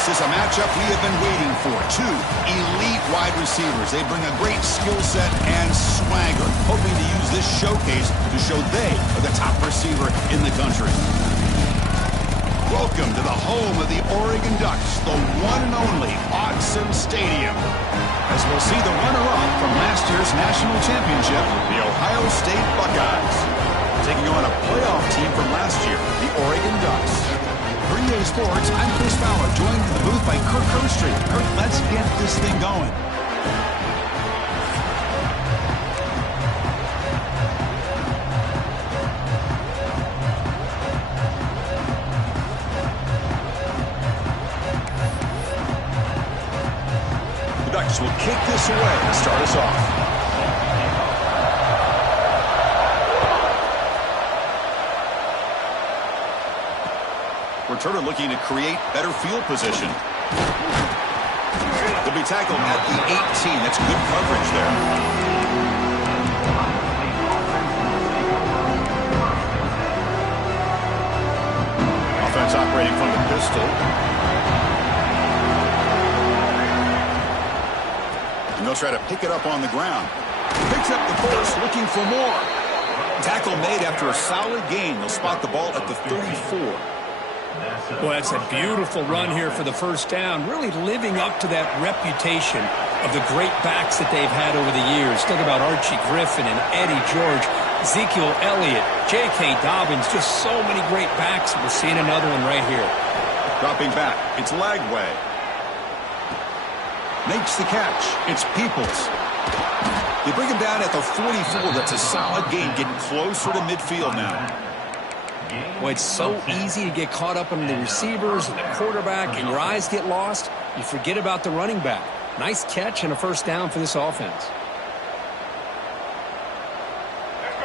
This is a matchup we have been waiting for. Two elite wide receivers. They bring a great skill set and swagger, hoping to use this showcase to show they are the top receiver in the country. Welcome to the home of the Oregon Ducks, the one and only Autzen Stadium. As we'll see the runner-up from last year's national championship, the Ohio State Buckeyes, taking on a playoff team from last year, the Oregon Ducks. For EA Sports, I'm Chris Fowler, joined in the booth by Kirk Herbstreit. Kirk, let's get this thing going. The Ducks will kick this away to start us off. Returner looking to create better field position. They'll be tackled at the 18. That's good coverage there. Offense operating from the pistol. And they'll try to pick it up on the ground. Picks up the force, looking for more. Tackle made after a solid gain. They'll spot the ball at the 34. Well, that's a beautiful run here for the first down, really living up to that reputation of the great backs that they've had over the years. Think about Archie Griffin and Eddie George, Ezekiel Elliott, J.K. Dobbins, just so many great backs. We're seeing another one right here. Dropping back, it's Lagway. Makes the catch, it's Peoples. They bring him down at the 44. That's a solid gain, getting closer to midfield now. Well, it's so easy to get caught up on the receivers and the quarterback, and your eyes get lost. You forget about the running back. Nice catch and a first down for this offense.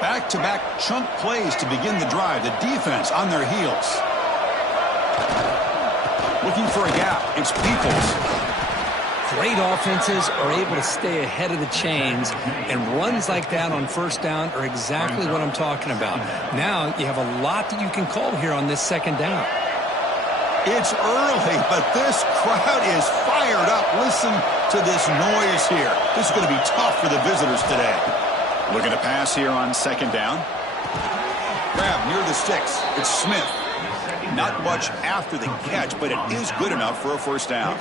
Back-to-back chunk plays to begin the drive. The defense on their heels. Looking for a gap. It's Peoples. Great offenses are able to stay ahead of the chains, and runs like that on first down are exactly what I'm talking about. Now you have a lot that you can call here on this second down. It's early, but this crowd is fired up. Listen to this noise here. This is going to be tough for the visitors today. Looking to pass here on second down. Grab near the sticks. It's Smith. Not much after the catch, but it is good enough for a first down.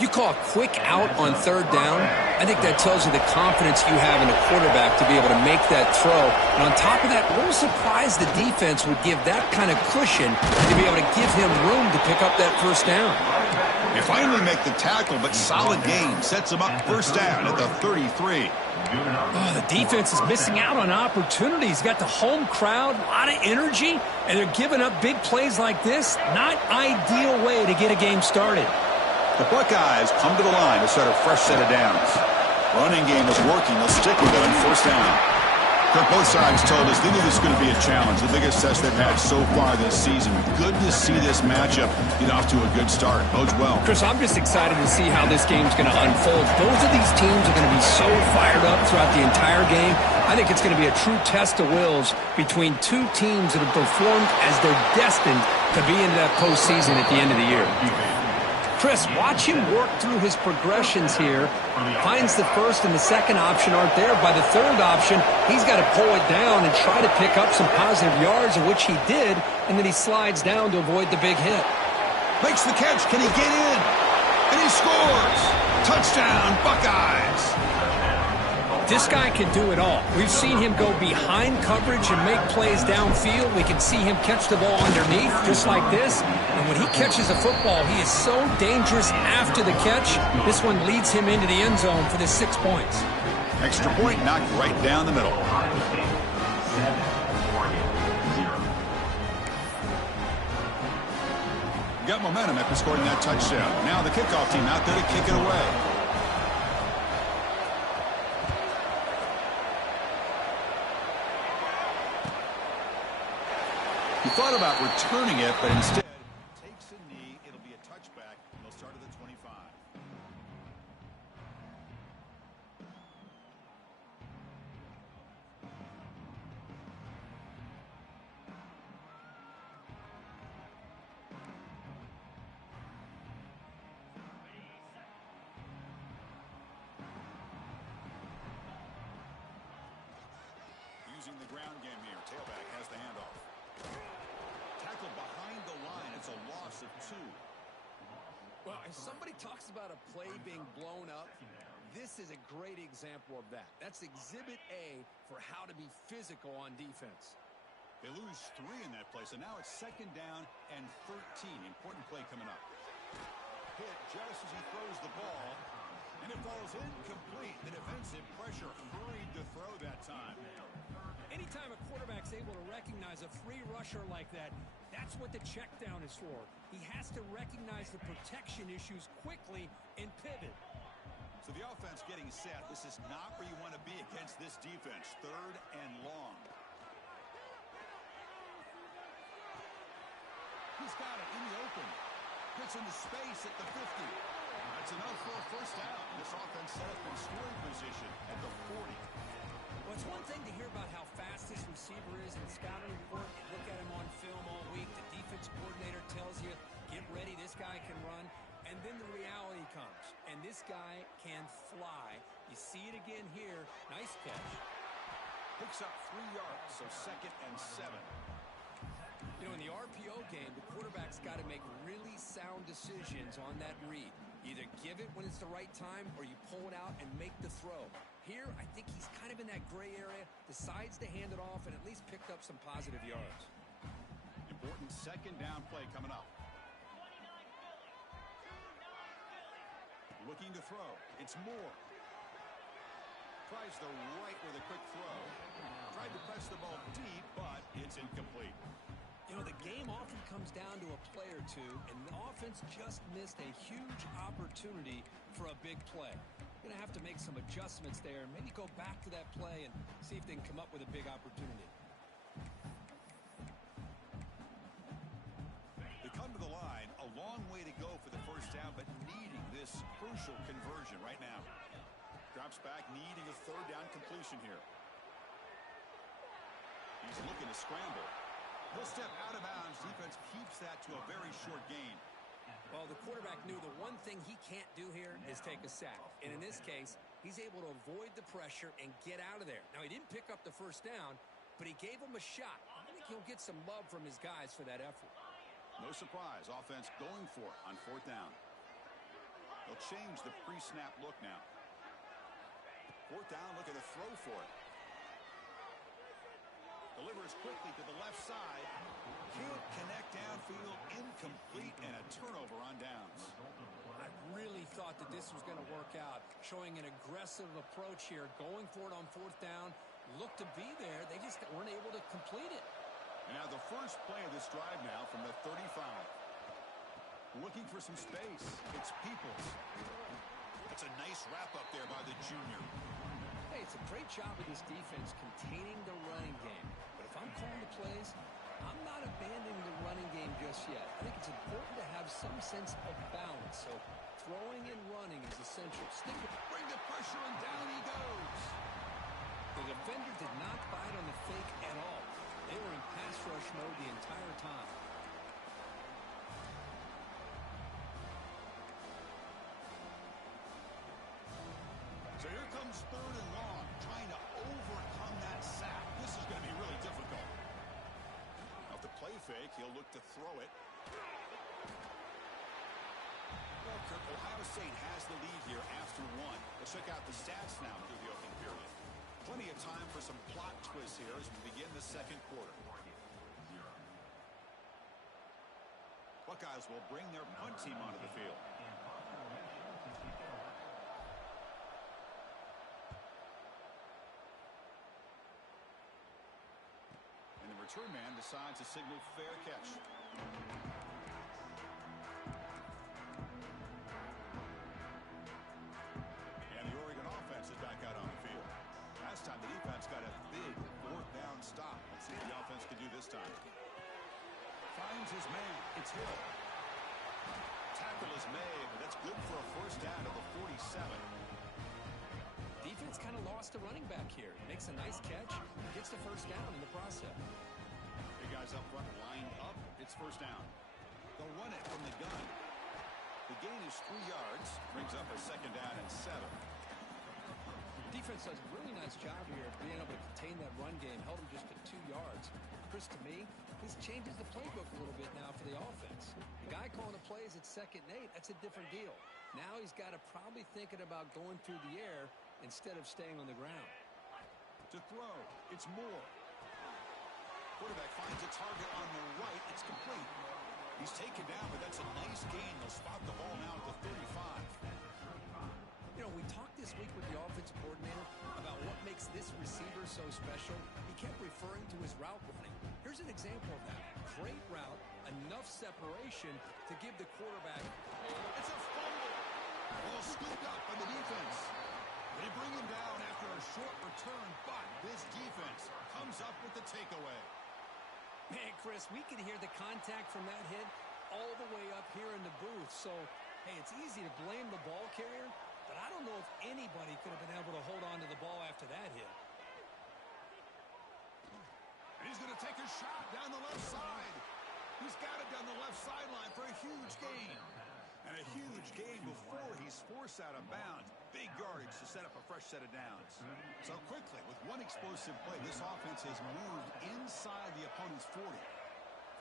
You call a quick out on third down, I think that tells you the confidence you have in a quarterback to be able to make that throw. And on top of that, a little surprised the defense would give that kind of cushion to be able to give him room to pick up that first down. They finally make the tackle, but solid gain sets them up first down at the 33. Oh, the defense is missing out on opportunities. Got the home crowd, a lot of energy, and they're giving up big plays like this. Not ideal way to get a game started. The Buckeyes come to the line to start a fresh set of downs. Running game is working. They'll stick with it on first down. Both sides told us they knew this was going to be a challenge, the biggest test they've had so far this season. Good to see this matchup get off to a good start. Bodes well. Chris, I'm just excited to see how this game's going to unfold. Both of these teams are going to be so fired up throughout the entire game. I think it's going to be a true test of wills between two teams that have performed as they're destined to be in that postseason at the end of the year. Chris, watch him work through his progressions here. Finds the first and the second option aren't there. By the third option, he's got to pull it down and try to pick up some positive yards, of which he did, and then he slides down to avoid the big hit. Makes the catch. Can he get in? And he scores. Touchdown, Buckeyes. This guy can do it all. We've seen him go behind coverage and make plays downfield. We can see him catch the ball underneath, just like this. And when he catches a football, he is so dangerous after the catch. This one leads him into the end zone for the 6 points. Extra point knocked right down the middle. Got momentum after scoring that touchdown. Now the kickoff team out there to kick it away. He thought about returning it, but instead takes a knee. It'll be a touchback, and they'll start at the 25. the ground game here. Tailback has the handoff. Tackled behind the line. It's a loss of 2. Well, if somebody talks about a play being blown up, this is a great example of that. That's Exhibit A for how to be physical on defense. They lose 3 in that play, so now it's 2nd down and 13. Important play coming up. Hit just as he throws the ball, and it falls incomplete. The defensive pressure hurried to throw that time. Anytime a quarterback's able to recognize a free rusher like that, that's what the check down is for. He has to recognize the protection issues quickly and pivot. So the offense getting set. This is not where you want to be against this defense. 3rd and long. He's got it in the open. Gets into space at the 50. That's enough for a first down. This offense set up in scoring position at the 40. Well, it's one thing to hear about how fast this receiver is in scouting report. You look at him on film all week. The defense coordinator tells you, get ready, this guy can run. And then the reality comes. And this guy can fly. You see it again here. Nice catch. Picks up 3 yards, so 2nd and 7. You know, in the RPO game, the quarterback's got to make really sound decisions on that read. Either give it when it's the right time or you pull it out and make the throw. Here, I think he's kind of in that gray area, decides to hand it off and at least picked up some positive yards. Important 2nd down play coming up. Looking to throw. It's Moore. Tries the right with a quick throw. Tried to press the ball deep, but it's incomplete. You know, the game often comes down to a play or two, and the offense just missed a huge opportunity for a big play. You're going to have to make some adjustments there, and maybe go back to that play and see if they can come up with a big opportunity. They come to the line, a long way to go for the first down, but needing this crucial conversion right now. Drops back, needing a 3rd down completion here. He's looking to scramble. He'll step out of bounds. Defense keeps that to a very short gain. Well, the quarterback knew the one thing he can't do here is take a sack. And in this case, he's able to avoid the pressure and get out of there. Now, he didn't pick up the first down, but he gave him a shot. I think he'll get some love from his guys for that effort. No surprise. Offense going for it on 4th down. They'll change the pre-snap look now. 4th down, looking to throw for it. Delivers quickly to the left side. Can't connect downfield. Incomplete, and a turnover on downs. I really thought that this was going to work out. Showing an aggressive approach here. Going for it on 4th down. Looked to be there. They just weren't able to complete it. And now the first play of this drive now from the 35. Looking for some space. It's Peoples. That's a nice wrap up there by the junior. Hey, it's a great job of this defense containing the running game. But if I'm calling the plays, I'm not abandoning the running game just yet. I think it's important to have some sense of balance. So throwing and running is essential. Bring the pressure, and down he goes. The defender did not bite on the fake at all. They were in pass rush mode the entire time. So here comes 3rd and long, trying to overcome that sack. This is going to be really difficult. Off the play fake, he'll look to throw it. Well, Kirk, Ohio State has the lead here after 1. Let's check out the stats now through the opening period. Plenty of time for some plot twists here as we begin the 2nd quarter. Buckeyes will bring their punt team onto the field. And the return man decides to signal fair catch. And the Oregon offense is back out on the field. Last time the defense got a big 4th down stop. Let's see what the offense can do this time. Finds his man. It's Hill. Tackle is made, but that's good for a first down at the 47. Defense kind of lost a running back here. Makes a nice catch, gets the first down in the process. Big guys up front lined up. It's first down. They'll run it from the gun. The gain is 3 yards. Brings up a 2nd down and 7. Defense does a really nice job here of being able to contain that run game, held them just to 2 yards. Chris, to me, this changes the playbook a little bit now for the offense. The guy calling the plays at 2nd and 8, that's a different deal. Now he's got to probably thinking about going through the air instead of staying on the ground. To throw, it's Moore. Quarterback finds a target on the right. It's complete. He's taken down, but that's a nice gain. They'll spot the ball now at the 35. You know, we talked this week with the offensive coordinator about what makes this receiver so special. He kept referring to his route running. Here's an example of that. Great route, enough separation to give the quarterback. It's a fumble. Ball scooped up by the defense. They bring him down after a short return, but this defense comes up with the takeaway. Man, Chris, we could hear the contact from that hit all the way up here in the booth. So, hey, it's easy to blame the ball carrier, but I don't know if anybody could have been able to hold on to the ball after that hit. And he's going to take a shot down the left side. He's got it down the left sideline for a huge gain. And a huge gain before he's forced out of bounds. Big yardage to set up a fresh set of downs. So quickly, with one explosive play, this offense has moved inside the opponent's 40.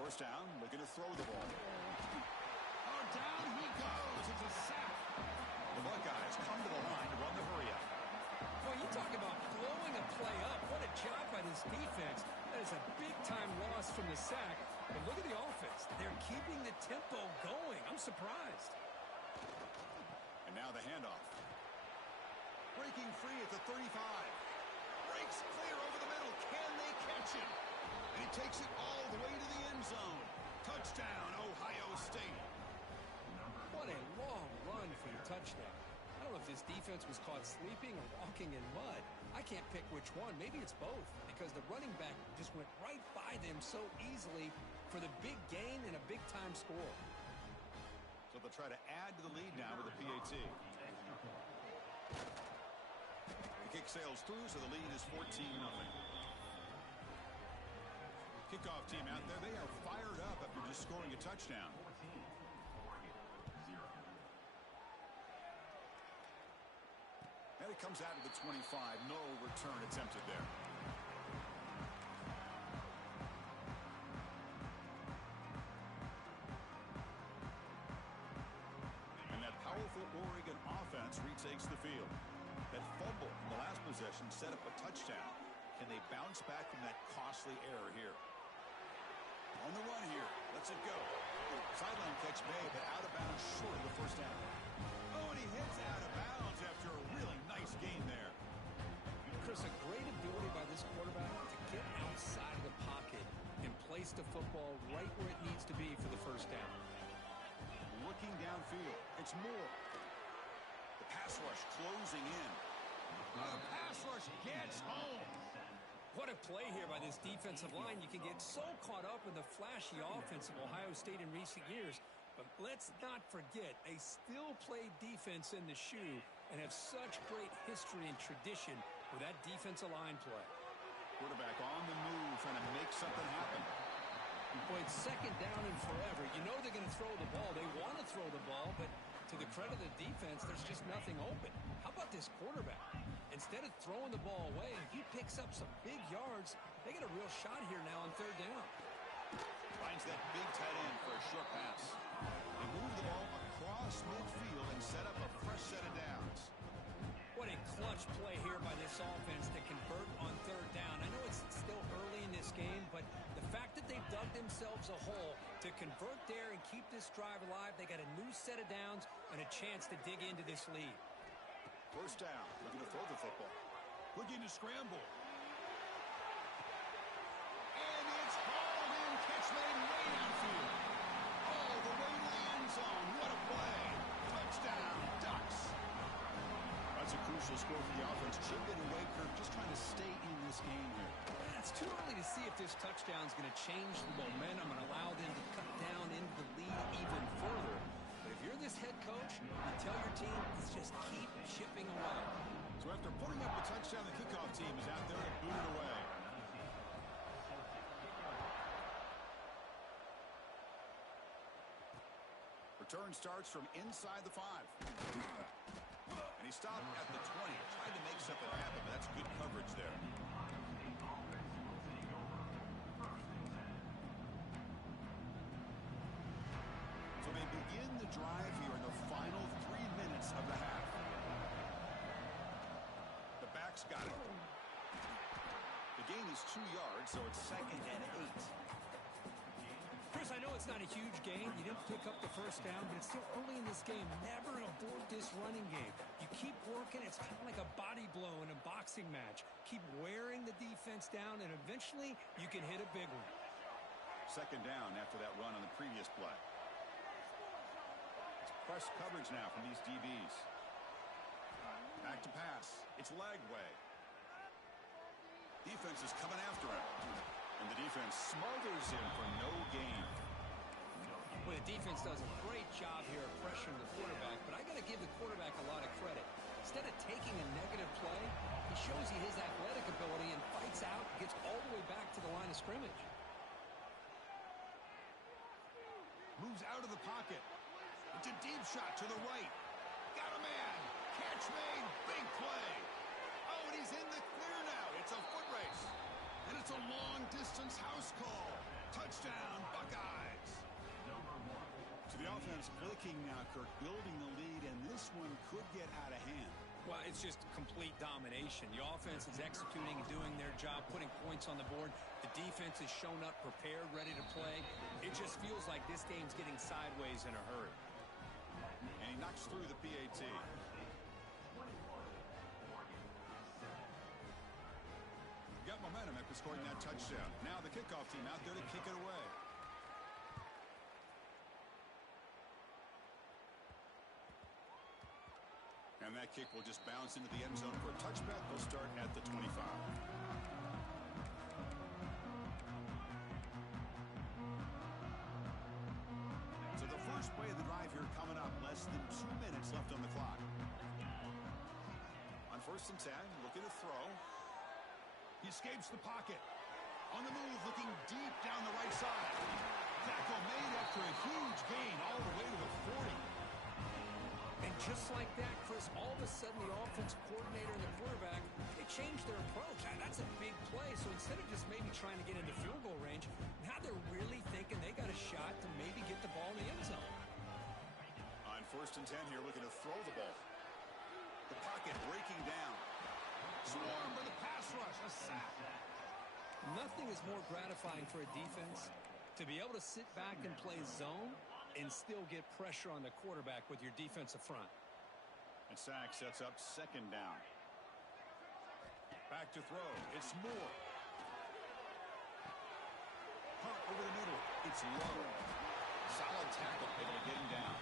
First down, looking to throw the ball. Oh, down he goes. It's a sack. The Buckeyes come to the line to run the hurry-up. Boy, you talk about blowing a play up. What a job by this defense. That is a big-time loss from the sack. But look at the offense. They're keeping the tempo going. I'm surprised. And now the handoff. Breaking free at the 35. Breaks clear over the middle. Can they catch him? And he takes it all the way to the end zone. Touchdown, Ohio State. What a long run for the touchdown. I don't know if this defense was caught sleeping or walking in mud. I can't pick which one. Maybe it's both, because the running back just went right by them so easily for the big gain and a big-time score. So they'll try to add to the lead now with a PAT. The kick sails through, so the lead is 14-0. Kickoff team out there, they are fired up after just scoring a touchdown. And it comes out to the 25. No return attempted there. And that powerful Oregon offense retakes the field. That fumble in the last possession set up a touchdown. Can they bounce back from that costly error here? On the run here. Let's it go. Sideline catch made, but out of bounds short of the first down. Oh, and he hits out of bounds after a really nice gain there. Chris, a great ability by this quarterback to get outside of the pocket and place the football right where it needs to be for the first down. Looking downfield, it's Moore. The pass rush closing in. The pass rush gets home. What a play here by this defensive line. You can get so caught up in the flashy offense of Ohio State in recent years, but let's not forget, they still play defense in the shoe and have such great history and tradition with that defensive line play. Quarterback on the move, trying to make something happen. Boy, it's 2nd down and forever. You know they're going to throw the ball. They want to throw the ball, but to the credit of the defense, there's just nothing open. How about this quarterback? Instead of throwing the ball away, he picks up some big yards. They get a real shot here now on 3rd down. Finds that big tight end for a short pass. They move the ball across midfield and set up a fresh set of downs. What a clutch play here by this offense to convert on 3rd down. I know it's still early in this game, but the fact that they've dug themselves a hole to convert there and keep this drive alive, they got a new set of downs and a chance to dig into this lead. First down, looking to throw the football. Looking to scramble. And it's hauled in, catch made way downfield. All the way to the end zone. What a play. Touchdown, Ducks. That's a crucial score for the offense. Chipping away, Kirk, just trying to stay in this game here. It's too early to see if this touchdown is going to change the momentum and allow them to cut down into the lead even further. But if you're this head coach, you tell your team, let's just keep chipping away. So after putting up a touchdown, the kickoff team is out there to boot it away. Return starts from inside the 5. And He stopped at the 20, tried to make something happen, but that's good coverage there. So they begin the drive here in the final 3 minutes of the half. The back's got it. The gain is 2 yards, so it's 2nd and 8. Chris, I know it's not a huge gain. You didn't pick up the first down, but it's still early in this game. Never abort this running game. You keep working. It's kind of like a body blow in a boxing match. Keep wearing the defense down, and eventually you can hit a big one. 2nd down after that run on the previous play. It's press coverage now from these DBs. Back to pass. It's leg way. Defense is coming after him. And the defense smothers him for no gain. Well, the defense does a great job here of pressuring the quarterback, but I got to give the quarterback a lot of credit. Instead of taking a negative play, he shows you his athletic ability and fights out, gets all the way back to the line of scrimmage. Moves out of the pocket. It's a deep shot to the right. Got a man. Catch made. Big play. Oh, and he's in the clear now. It's a foot race. And it's a long-distance house call. Touchdown, Buckeyes. So the offense clicking now, Kirk, building the lead, and this one could get out of hand. Well, it's just complete domination. The offense is executing and doing their job, putting points on the board. The defense has shown up, prepared, ready to play. It just feels like this game's getting sideways in a hurry. And he knocks through the PAT. Got momentum after scoring that touchdown. Now the kickoff team out there to kick it away. And that kick will just bounce into the end zone for a touchback. They'll start at the 25. So the first play of the drive here coming up. Less than 2 minutes left on the clock. On 1st and 10, looking to throw. He escapes the pocket. On the move, looking deep down the right side. Tackle made after a huge gain all the way to the 40. And just like that, Chris, all of a sudden the offensive coordinator and the quarterback, they changed their approach. That's a big play. So instead of just maybe trying to get into field goal range, now they're really thinking they got a shot to maybe get the ball in the end zone. On 1st and 10 here, looking to throw the ball. The pocket breaking down. Swarm for the pass rush, a sack. Nothing is more gratifying for a defense to be able to sit back and play zone and still get pressure on the quarterback with your defensive front. And sack sets up 2nd down. Back to throw. It's Moore. Hunt over the middle. It's low. Solid tackle, able to get him down.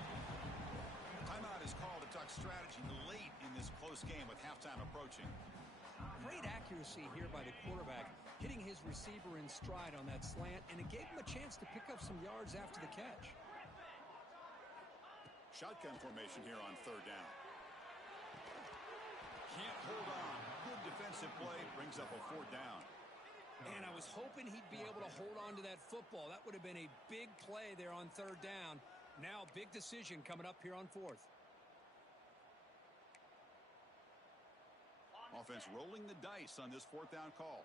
Timeout is called to talk strategy late in this close game with halftime approaching. Great accuracy here by the quarterback, hitting his receiver in stride on that slant, and it gave him a chance to pick up some yards after the catch. Shotgun formation here on 3rd down. Can't hold on. Good defensive play, brings up a 4th down. And I was hoping he'd be able to hold on to that football. That would have been a big play there on 3rd down. Now a big decision coming up here on 4th. Offense rolling the dice on this 4th down call.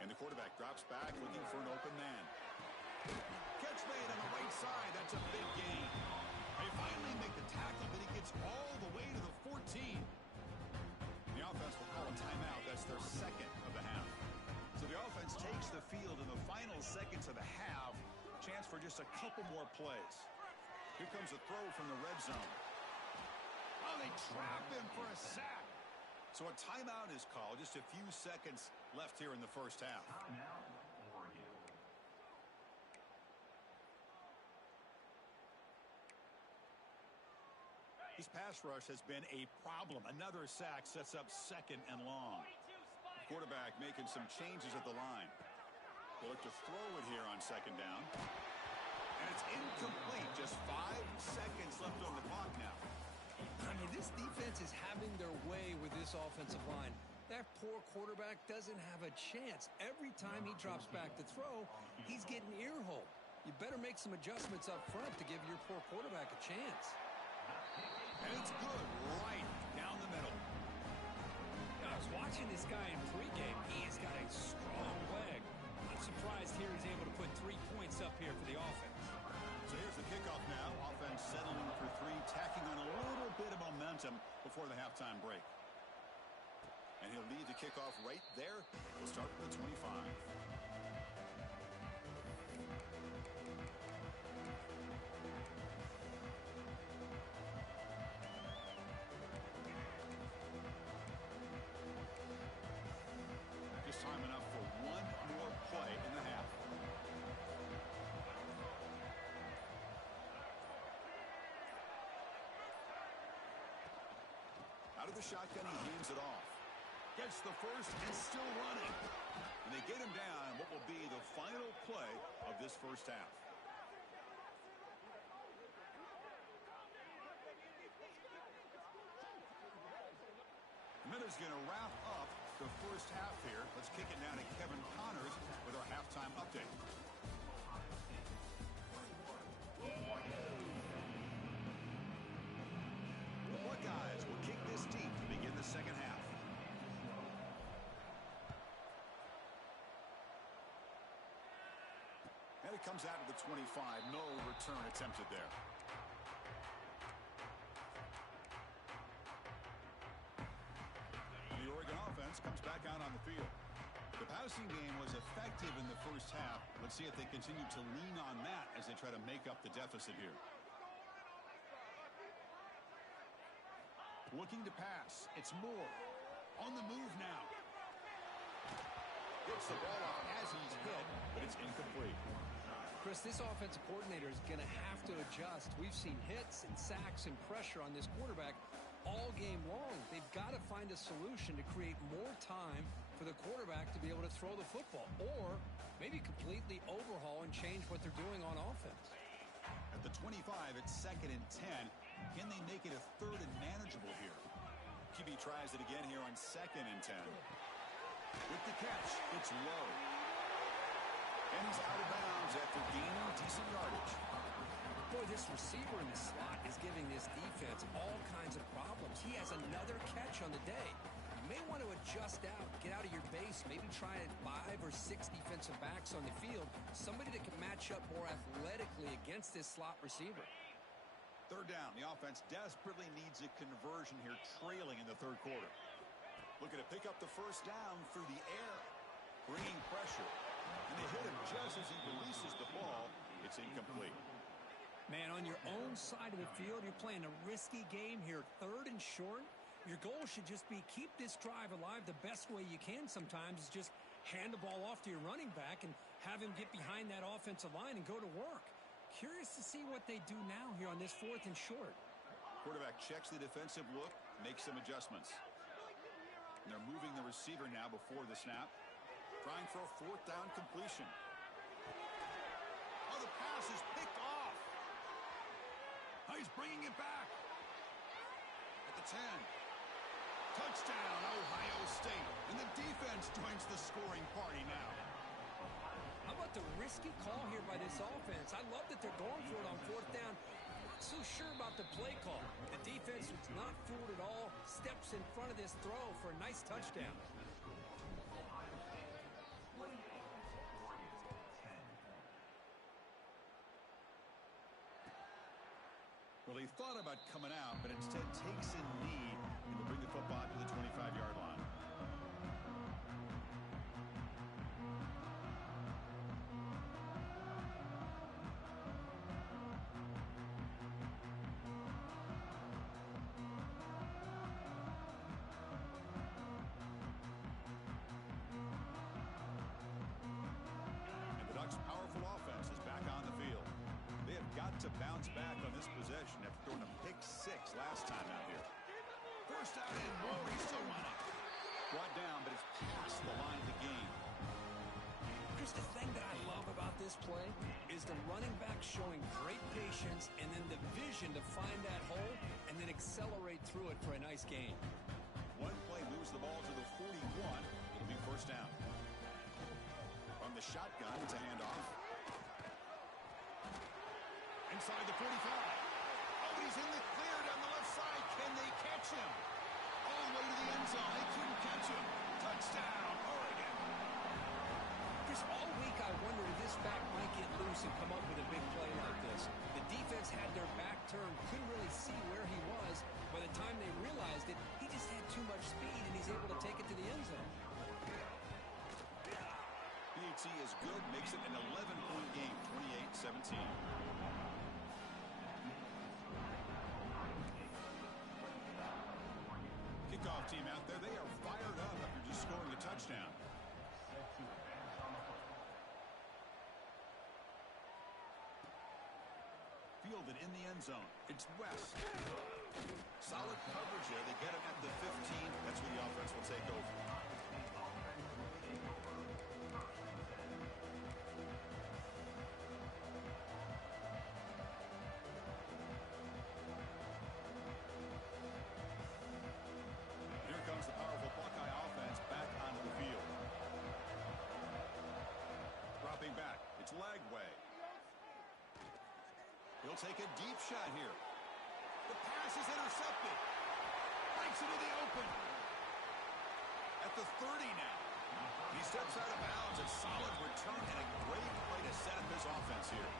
And the quarterback drops back looking for an open man. Catch made on the right side. That's a big gain. They finally make the tackle, but he gets all the way to the 14. The offense will call a timeout. That's their 2nd of the half. So the offense takes the field in the final seconds of the half. Chance for just a couple more plays. Here comes a throw from the red zone. Oh, they trap him for a sack. So a timeout is called. Just a few seconds left here in the first half. This pass rush has been a problem. Another sack sets up 2nd and long. The quarterback making some changes at the line. They'll look to throw it here on 2nd down. And it's incomplete. Just 5 seconds left on the clock now. I mean, this defense is having their way with this offensive line. That poor quarterback doesn't have a chance. Every time he drops back to throw, he's getting earholed. You better make some adjustments up front to give your poor quarterback a chance. And it's good right down the middle. I was watching this guy in pregame. He has got a strong leg. I'm surprised here he's able to put 3 points up here for the offense. So here's the kickoff now. Offense settling for 3, tacking on a little bit of momentum before the halftime break. And he'll lead the kickoff right there. We'll start with the 25. Time enough for one more play in the half. Out of the shotgun, he hands it off. Gets the first and still running. And they get him down what will be the final play of this first half. Miller's going to wrap up the first half here. Let's kick it down to Kevin Connors with our halftime update. The Buckeyes will kick this deep to begin the second half. And it comes out to the 25. No return attempted there. The Oregon offense comes back out on the field. The passing game was effective in the first half. Let's see if they continue to lean on that as they try to make up the deficit here. Looking to pass. It's Moore. On the move now. Gets the ball off as he's hit, but it's incomplete. Chris, this offensive coordinator is going to have to adjust. We've seen hits and sacks and pressure on this quarterback all game long. They've got to find a solution to create more time for the quarterback to be able to throw the football, or maybe completely overhaul and change what they're doing on offense. At the 25, it's 2nd and 10. Can they make it a 3rd and manageable here? QB tries it again here on 2nd and 10. With the catch, it's low. And he's out of bounds after gaining decent yardage. Boy, this receiver in the slot is giving this defense all kinds of problems. He has another catch on the day. You may want to adjust out, get out of your base, maybe try 5 or 6 defensive backs on the field, somebody that can match up more athletically against this slot receiver. 3rd down. The offense desperately needs a conversion here, trailing in the 3rd quarter. Looking to pick up the first down through the air, bringing pressure. And they hit him just as he releases the ball. It's incomplete. Man, on your own side of the field, you're playing a risky game here, 3rd and short. Your goal should just be keep this drive alive the best way you can sometimes is just hand the ball off to your running back and have him get behind that offensive line and go to work. Curious to see what they do now here on this 4th and short. Quarterback checks the defensive look, makes some adjustments. And they're moving the receiver now before the snap. Trying for a 4th down completion. Oh, the pass is picked off. Oh, he's bringing it back. At the 10. Touchdown, Ohio State. And the defense joins the scoring party now. How about the risky call here by this offense? I love that they're going for it on 4th down. Not so sure about the play call. The defense was not fooled at all. Steps in front of this throw for a nice touchdown. Well, he thought about coming out, but instead takes a knee and will bring the football to the 25-yard line. And the Ducks' powerful offense is back on the field. They have got to bounce back on this possession after throwing a pick 6 last time out here. First out and more. He's still running. Brought down, but it's past the line of the game. Chris, the thing that I love about this play is the running back showing great patience and then the vision to find that hole and then accelerate through it for a nice gain. One play moves the ball to the 41. It'll be first down. From the shotgun, it's a handoff. Inside the 45. Oh, he He's in the clear down the left side. Can they catch him? All the way to the end zone. They couldn't catch him. Touchdown, Oregon. Just all week I wondered if this back might get loose and come up with a big play like this. The defense had their back turned, couldn't really see where he was. By the time they realized it, he just had too much speed, and he's able to take it to the end zone. PAT is good, makes it an 11-point game, 28-17. Kickoff team out there, they are fired up after just scoring a touchdown. Fielded in the end zone. It's West. Solid coverage there. They get him at the 15. That's where the offense will take over. Here comes the powerful Buckeye offense back onto the field. Dropping back. It's Lagway. He'll take a deep shot here. The pass is intercepted. Breaks into the open. At the 30 now. He steps out of bounds. A solid return and a great play to set up his offense here.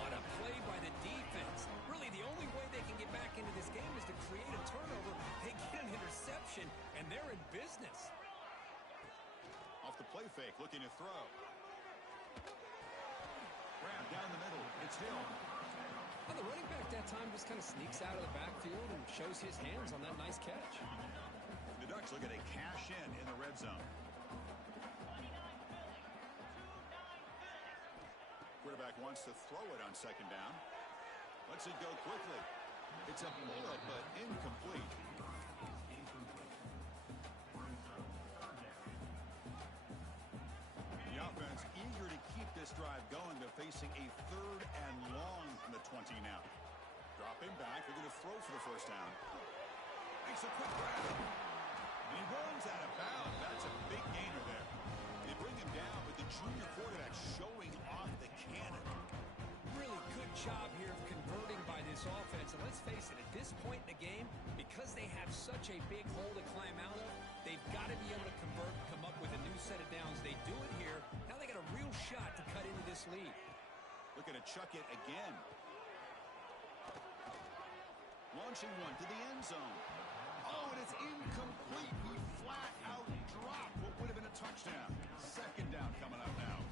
What a play by the defense. Really, the only way they can get back into this game is to create a turnover. They get an interception, and they're in business. Off the play fake, looking to throw. Grab down the middle. It's Hill. Well, the running back that time just kind of sneaks out of the backfield and shows his hands on that nice catch. The Ducks look at a cash in the red zone. Quarterback wants to throw it on second down. Lets it go quickly. It's a bullet, but incomplete. The offense eager to keep this drive going, but facing a 3rd and long from the 20 now. Dropping back, they're going to throw for the first down. Makes a quick grab. And he runs out of bounds. That's a big gainer there. They bring him down, but the junior quarterback showing off the cannon. Really good job here of converting by this offense. And let's face it, at this point in the game, because they have such a big hole to climb out of, they've got to be able to convert and come up with a new set of downs. They do it here. Now they got a real shot to cut into this lead. Looking to chuck it again. Launching one to the end zone. Oh, and it's incomplete. He flat out dropped what would have been a touchdown. Second down coming up now.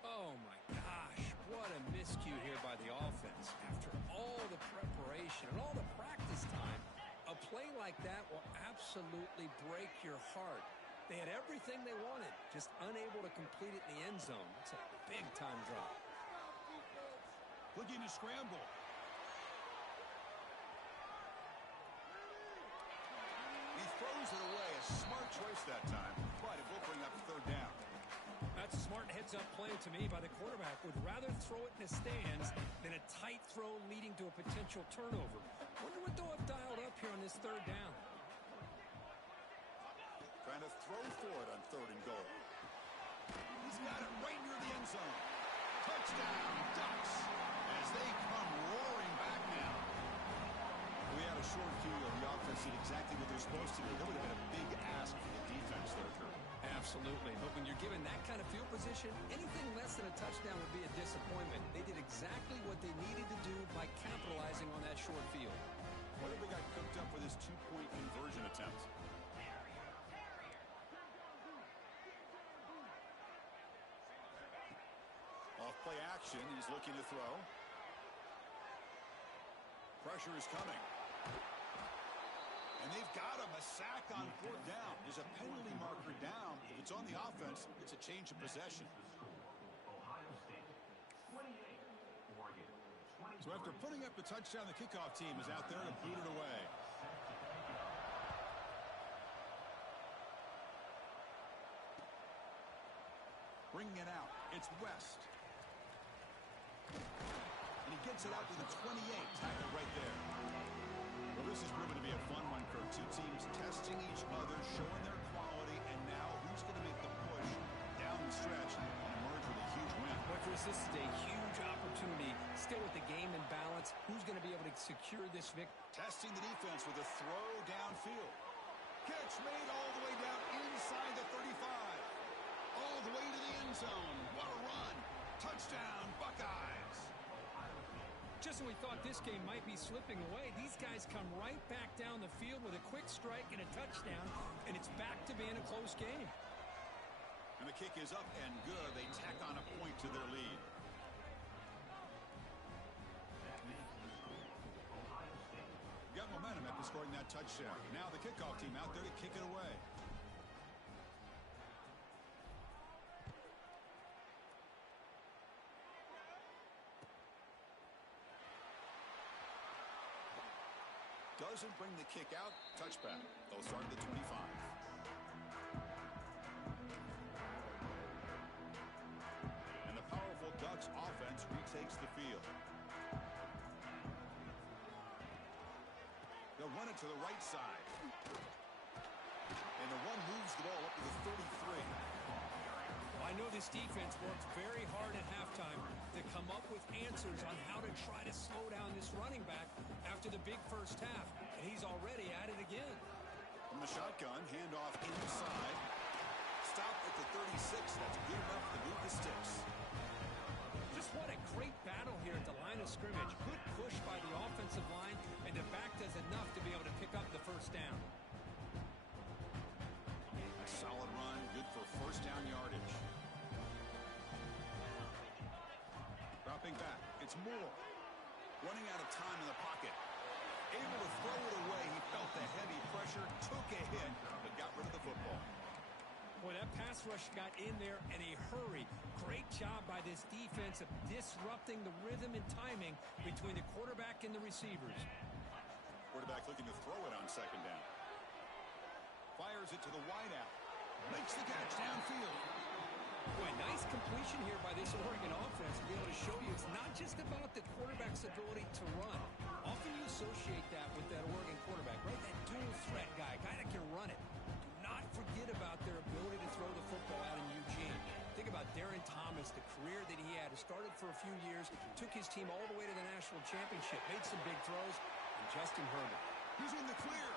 Oh, my gosh. What a miscue here by the offense. After all the preparation and all the practice time, a play like that will absolutely break your heart. They had everything they wanted, just unable to complete it in the end zone. It's a big-time drop. Looking to scramble. He throws it away. A smart choice that time, but it will bring up 3rd down. That's a smart heads-up play to me by the quarterback. Would rather throw it in the stands than a tight throw leading to a potential turnover. Wonder what they'll have dialed up here on this 3rd down. Trying to throw for it on 3rd and goal. He's got it right near the end zone. Touchdown, Ducks, as they come roaring back now. We had a short field. The offense did exactly what they're supposed to do. That would have been a big ask for the defense there, Kurt. Absolutely. But when you're given that kind of field position, anything less than a touchdown would be a disappointment. They did exactly what they needed to do by capitalizing on that short field. What if they got cooked up with his 2-point conversion attempt? Off play action. He's looking to throw. Pressure is coming. And they've got him. A sack on 4th down. There's a penalty marker down. If it's on the offense, it's a change of possession. So after putting up the touchdown, the kickoff team is out there to boot it away. Bringing it out. It's West. And he gets it out to the 28. Tackled right there. Well, this has proven to be a fun one, Kirk. Two teams testing each other, showing their quality, and now who's going to make the push down the stretch and emerge with a huge win? But Chris, this is a huge opportunity. Still with the game in balance, who's going to be able to secure this victory. Testing the defense with a throw downfield. Catch made all the way down inside the 35. All the way to the end zone. What a run. Touchdown, Buckeyes. Just when we thought this game might be slipping away, these guys come right back down the field with a quick strike and a touchdown, and it's back to being a close game. And the kick is up and good. They tack on a point to their lead. Got momentum after scoring that touchdown. Now the kickoff team out there to kick it away. Doesn't bring the kick out. Touchback. They'll start at the 25. And the powerful Ducks offense retakes the field. They'll run it to the right side. And the one moves the ball up to the 33. I know this defense works very hard at halftime to come up with answers on how to try to slow down this running back after the big first half. And he's already at it again. From the shotgun, handoff inside. Stop at the 36. That's good enough to move the sticks. Just what a great battle here at the line of scrimmage. Good push by the offensive line, and the back does enough to be able to pick up the first down. A solid run, good for first down yardage. Dropping back, it's Moore. Running out of time in the pocket. Able to throw it away. He felt the heavy pressure, took a hit, but got rid of the football. Boy, that pass rush got in there in a hurry. Great job by this defense of disrupting the rhythm and timing between the quarterback and the receivers. Quarterback looking to throw it on second down. Fires it to the wideout. Makes the catch downfield. Boy, nice completion here by this Oregon offense to be able to show you it's not just about the quarterback's ability to run. Often you associate that with that Oregon quarterback, right? That dual threat guy that can run it. Not forget about their ability to throw the football out in Eugene. Think about Darren Thomas, the career that he had. He started for a few years, took his team all the way to the national championship, made some big throws, and Justin Herbert. He's in the clear.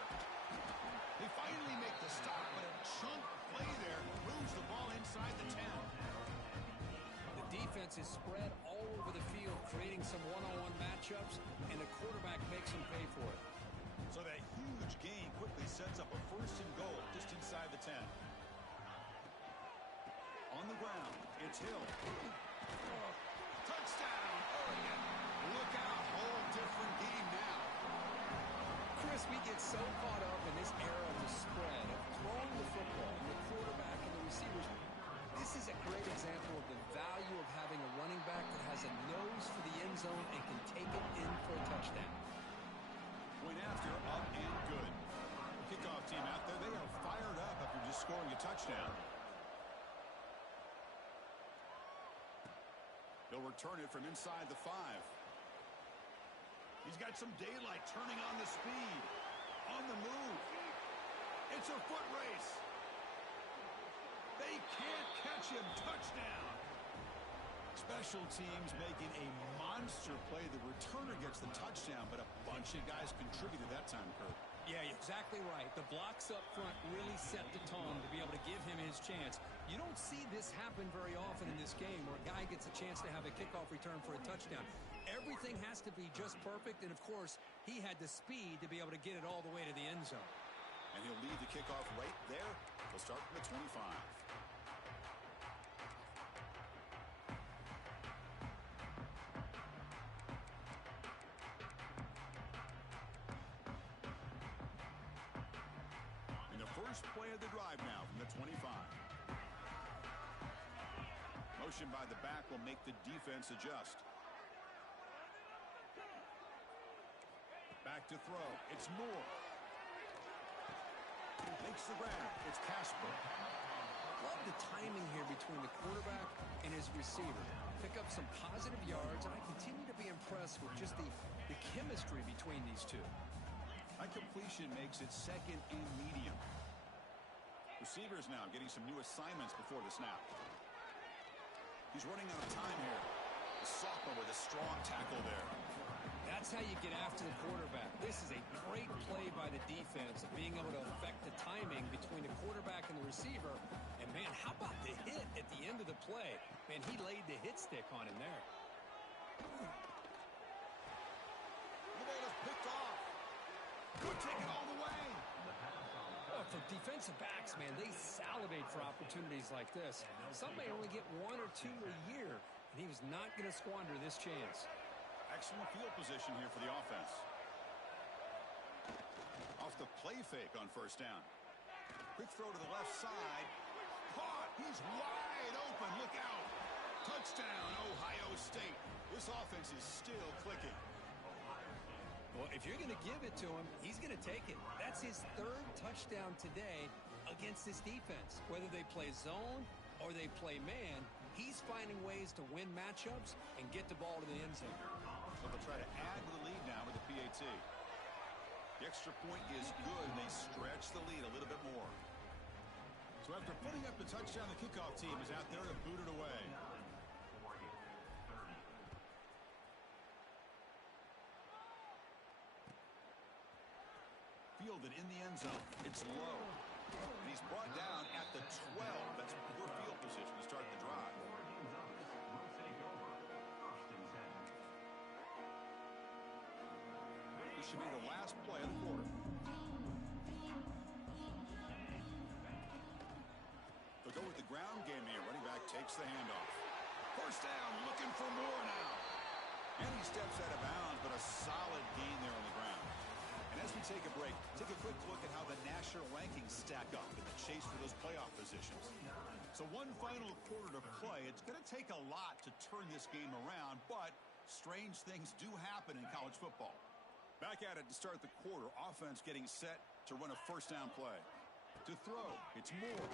They finally make the stop, but a chunk play there moves the ball inside the 10. The defense is spread all over the field, creating some one-on-one matchups, and the quarterback makes them pay for it. So that huge gain quickly sets up a first and goal just inside the 10. On the ground, it's Hill. Touchdown, Oregon. Look out, whole different game now. Chris, we get so caught up in this era of the spread, of throwing the football, and the quarterback and the receivers. This is a great example of the value of having a running back that has a nose for the end zone and can take it in for a touchdown. Point after, up and good. Kickoff team out there, they are fired up after just scoring a touchdown. They'll return it from inside the 5. He's got some daylight turning on the speed. On the move. It's a foot race. They can't catch him. Touchdown. Special teams making a monster play. The returner gets the touchdown, but a bunch of guys contributed that time, Kurt. Yeah, exactly right. The blocks up front really set the tone to be able to give him his chance. You don't see this happen very often in this game where a guy gets a chance to have a kickoff return for a touchdown. Everything has to be just perfect, and of course, he had the speed to be able to get it all the way to the end zone. And he'll lead the kickoff right there. We'll start from the 25. First play of the drive now from the 25. Motion by the back will make the defense adjust. Back to throw. It's Moore. Makes the grab. It's Casper. Love the timing here between the quarterback and his receiver. Pick up some positive yards, and I continue to be impressed with just the chemistry between these two. That completion makes it second and medium. Receivers now getting some new assignments before the snap. He's running out of time here. The sophomore with a strong tackle there. That's how you get after the quarterback. This is a great play by the defense of being able to affect the timing between the quarterback and the receiver. And, man, how about the hit at the end of the play? Man, he laid the hit stick on him there. The ball is picked off. Could take it all the way. Oh, for defensive backs, man, they salivate for opportunities like this. Some may only get 1 or 2 a year, and he was not going to squander this chance. Excellent field position here for the offense. Off the play fake on first down. Quick throw to the left side. Caught. He's wide open. Look out. Touchdown, Ohio State. This offense is still clicking. Well, if you're going to give it to him, he's going to take it. That's his 3rd touchdown today against this defense. Whether they play zone or they play man, he's finding ways to win matchups and get the ball to the end zone. So they'll try to add to the lead now with the PAT. The extra point is good, and they stretch the lead a little bit more. So after putting up the touchdown, the kickoff team is out there to boot it away. Fielded in the end zone. It's low. And he's brought down at the 12. That's poor field position to start the drive. This should be the last play of the quarter. They'll go with the ground game here. Running back takes the handoff. First down, looking for more now. And he steps out of bounds, but a solid gain there on the ground. And as we take a break, take a quick look at how the national rankings stack up in the chase for those playoff positions. So one final quarter to play. It's going to take a lot to turn this game around, but strange things do happen in college football. Back at it to start the quarter. Offense getting set to run a first down play. To throw, it's Moore.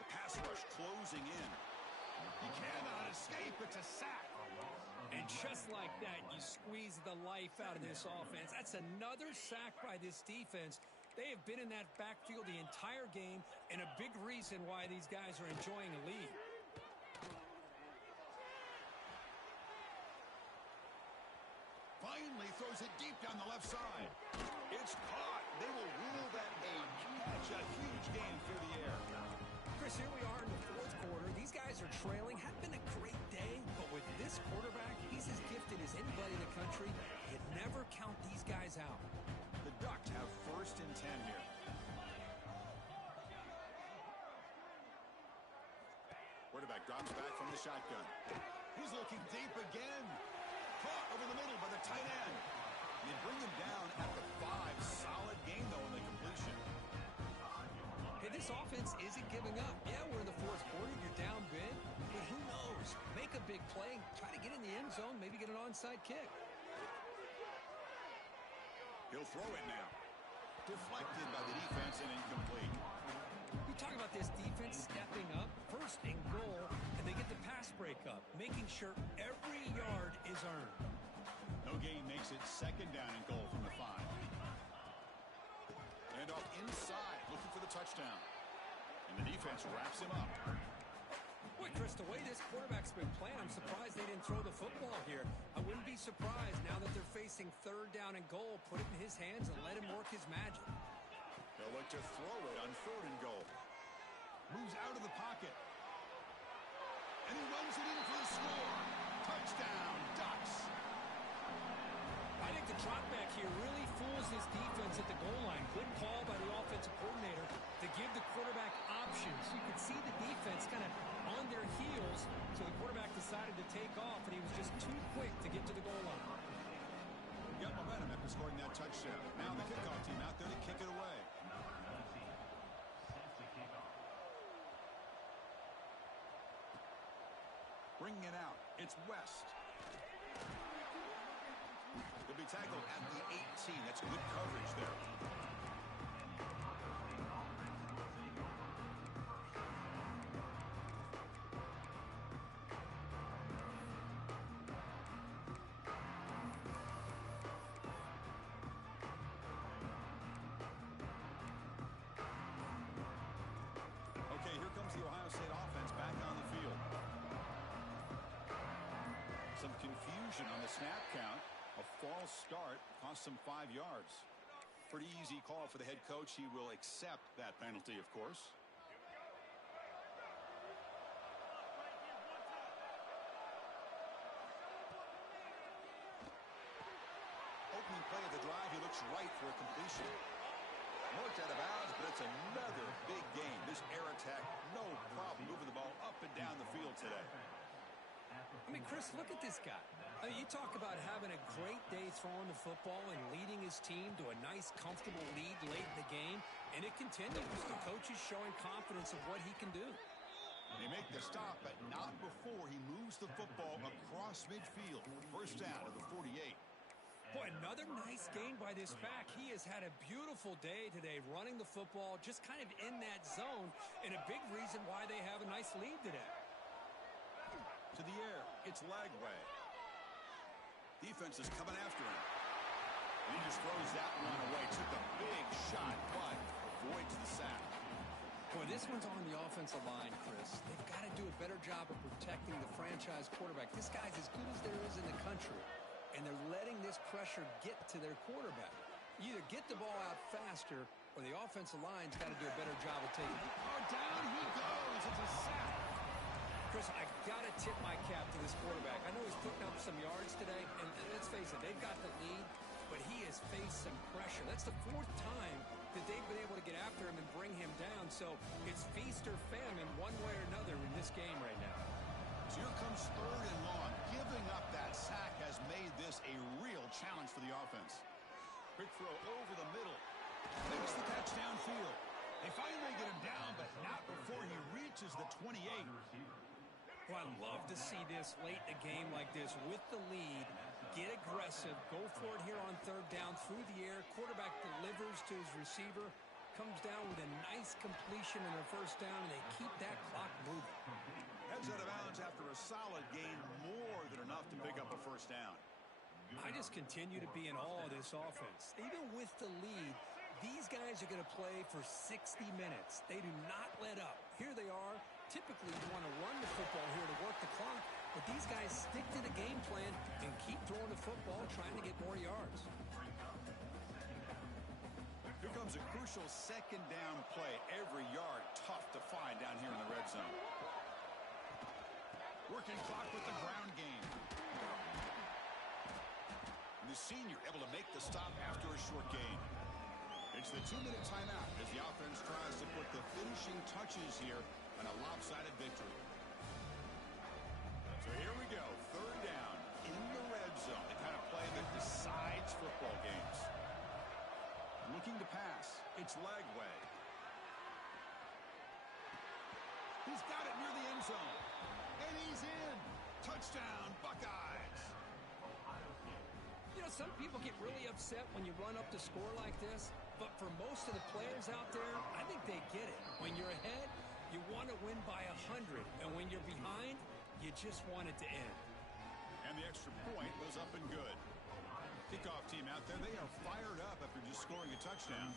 The pass rush closing in. He cannot escape. It's a sack. And just like that, you squeeze the life out of this offense. That's another sack by this defense. They have been in that backfield the entire game, and a big reason why these guys are enjoying a lead. Finally throws it deep down the left side. It's caught. They will rule that a catch. A huge gain through the air. Chris, here we are in the 4th quarter. These guys are trailing. Had been a great day, but with this quarterback, he's as gifted as anybody in the country. You never count these guys out. The Ducks have 1st and 10 here. Quarterback drops back from the shotgun. He's looking deep again. Caught over the middle by the tight end. They bring him down at the 5. Solid game, though, in the completion. Hey, this offense isn't giving up. Yeah, we're in the 4th quarter. You're down big. But who knows? Make a big play. Try to get in the end zone. Maybe get an onside kick. He'll throw it now. Deflected by the defense and incomplete. You talk about this defense stepping up. 1st and goal. And they get the pass break up. Making sure every yard is earned. No gain makes it 2nd down and goal from the 5. And off inside, looking for the touchdown. And the defense wraps him up. Boy, Chris, the way this quarterback's been playing, I'm surprised they didn't throw the football here. I wouldn't be surprised now that they're facing 3rd down and goal. Put it in his hands and let him work his magic. They'll look to throw it on 3rd and goal. Moves out of the pocket. And he runs it in for the score. Touchdown, Ducks. I think the drop back here really fools his defense at the goal line. Good call by the offensive coordinator to give the quarterback options. You could see the defense kind of on their heels, so the quarterback decided to take off, and he was just too quick to get to the goal line. Got momentum after scoring that touchdown. Now the kickoff team out there to kick it away. Bringing it out, it's West. He'll be tackled at the 18. That's good coverage there. Okay, here comes the Ohio State offense back on the field. Some confusion on the snap count. A false start cost him 5 yards. Pretty easy call for the head coach. He will accept that penalty, of course. Opening play of the drive, he looks right for a completion. Marked out of bounds, but it's another big game. This air attack, no problem moving the ball up and down the field today. I mean, Chris, look at this guy. I mean, you talk about having a great day throwing the football and leading his team to a nice, comfortable lead late in the game, and it continues. The coach is showing confidence of what he can do. They make the stop, but not before he moves the football across midfield. First down to the 48. Boy, another nice gain by this back. He has had a beautiful day today running the football, just kind of in that zone, and a big reason why they have a nice lead today. To the air, it's Lagway. Defense is coming after him. And he just throws that one away. Took a big shot, but avoids the sack. Boy, this one's on the offensive line, Chris. They've got to do a better job of protecting the franchise quarterback. This guy's as good as there is in the country, and they're letting this pressure get to their quarterback. You either get the ball out faster, or the offensive line's got to do a better job of taking it. Oh, down he goes. It's a sack. Chris, I got to tip my cap to this quarterback. I know he's putting up some yards today, and let's face it, they've got the lead, but he has faced some pressure. That's the 4th time that they've been able to get after him and bring him down. So it's feast or famine one way or another in this game right now. So here comes 3rd and long. Giving up that sack has made this a real challenge for the offense. Quick throw over the middle. Makes the catch downfield. They finally get him down, but not before he reaches the 28. Well, I love to see this late in a game like this with the lead. Get aggressive. Go for it here on 3rd down through the air. Quarterback delivers to his receiver. Comes down with a nice completion and a 1st down, and they keep that clock moving. Heads out of bounds after a solid gain, more than enough to pick up a 1st down. I just continue to be in awe of this offense. Even with the lead, these guys are going to play for 60 minutes. They do not let up. Here they are. Typically, you want to run the football here to work the clock, but these guys stick to the game plan and keep throwing the football, trying to get more yards. Here comes a crucial 2nd down play. Every yard tough to find down here in the red zone. Working clock with the ground game. And the senior able to make the stop after a short gain. It's the 2-minute timeout as the offense tries to put the finishing touches here on a lopsided victory. So here we go, 3rd down in the red zone. The kind of play that decides football games. Looking to pass, it's Lagway. He's got it near the end zone. And he's in. Touchdown, Buckeyes. You know, some people get really upset when you run up the score like this, but for most of the players out there, I think they get it. When you're ahead, you want to win by 100, and when you're behind, you just want it to end. And the extra point was up and good. Kickoff team out there, they are fired up after just scoring a touchdown.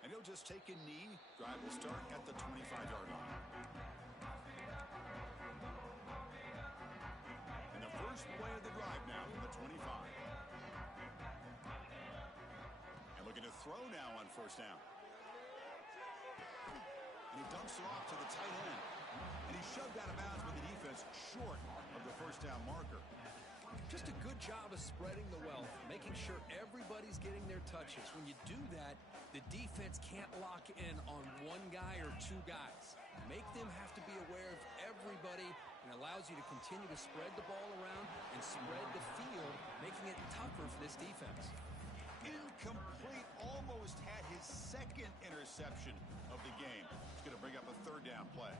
And he'll just take a knee. Drive will start at the 25-yard line. And the first play of the drive now from the 25. And looking to throw now on 1st down. And he dumps it off to the tight end. And he's shoved out of bounds with the defense short of the 1st down marker. Just a good job of spreading the wealth, making sure everybody's getting their touches. When you do that, the defense can't lock in on one guy or 2 guys. Make them have to be aware of everybody, and allows you to continue to spread the ball around and spread the field, making it tougher for this defense. Incomplete, almost had his 2nd interception of the game. He's going to bring up a 3rd down play.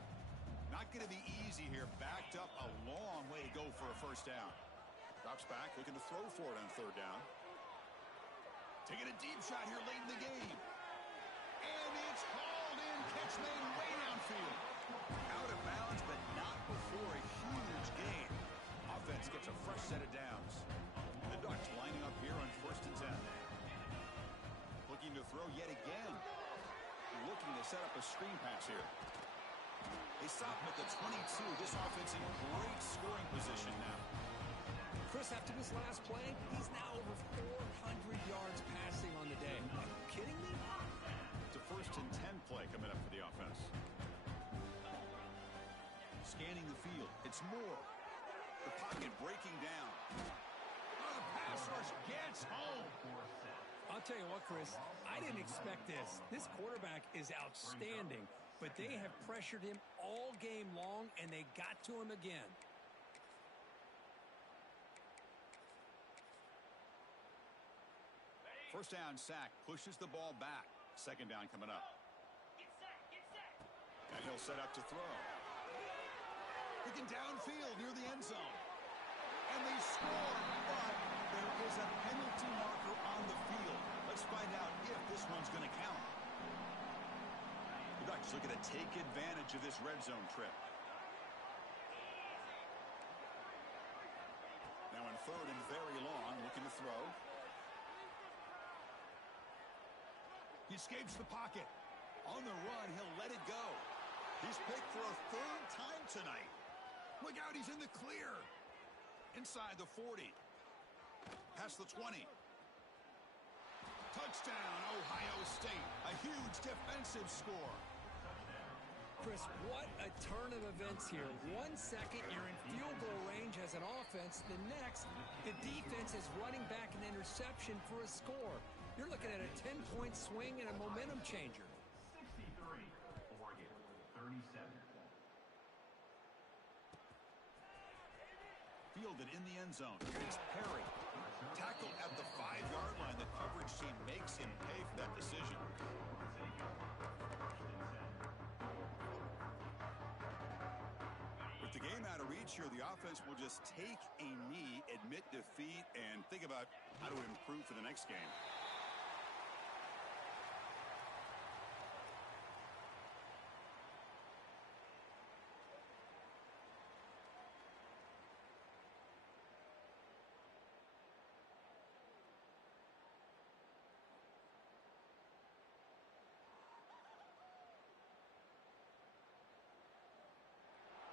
Not going to be easy here. Backed up a long way to go for a 1st down. Drops back, looking to throw for it on 3rd down. Taking a deep shot here late in the game. And it's hauled in. Catch made way downfield. Out of bounds, but not before a huge gain. Offense gets a fresh set of downs. The Ducks lining up here on 1st and 10. Looking to throw yet again. Looking to set up a screen pass here. They stop him at the 22. This offense in great scoring position now. Chris, after this last play, he's now over 400 yards passing on the day. Are you kidding me? It's a 1st and 10 play coming up for the offense. Scanning the field. It's Moore. The pocket breaking down. Oh, the pass rush gets home. I'll tell you what, Chris, I didn't expect this. This quarterback is outstanding, but they have pressured him all game long, and they got to him again. First down sack, pushes the ball back. 2nd down coming up. Get set. And he'll set up to throw. Looking downfield near the end zone. And they score, but there is a penalty marker on the field. Let's find out if this one's going to count. The Ducks looking to take advantage of this red zone trip. Now in 3rd and very long, looking to throw. He escapes the pocket. On the run, he'll let it go. He's picked for a 3rd time tonight. Look out, he's in the clear. Inside the 40. Past the 20. Touchdown, Ohio State. A huge defensive score. Chris, what a turn of events here. 1 second, you're in field goal range as an offense. The next, the defense is running back an interception for a score. You're looking at a 10-point swing and a momentum changer. 63, Oregon, 37. Fielded in the end zone. It's Perry. Tackled at the 5-yard line. The coverage team makes him pay for that decision. With the game out of reach here, the offense will just take a knee, admit defeat, and think about how to improve for the next game.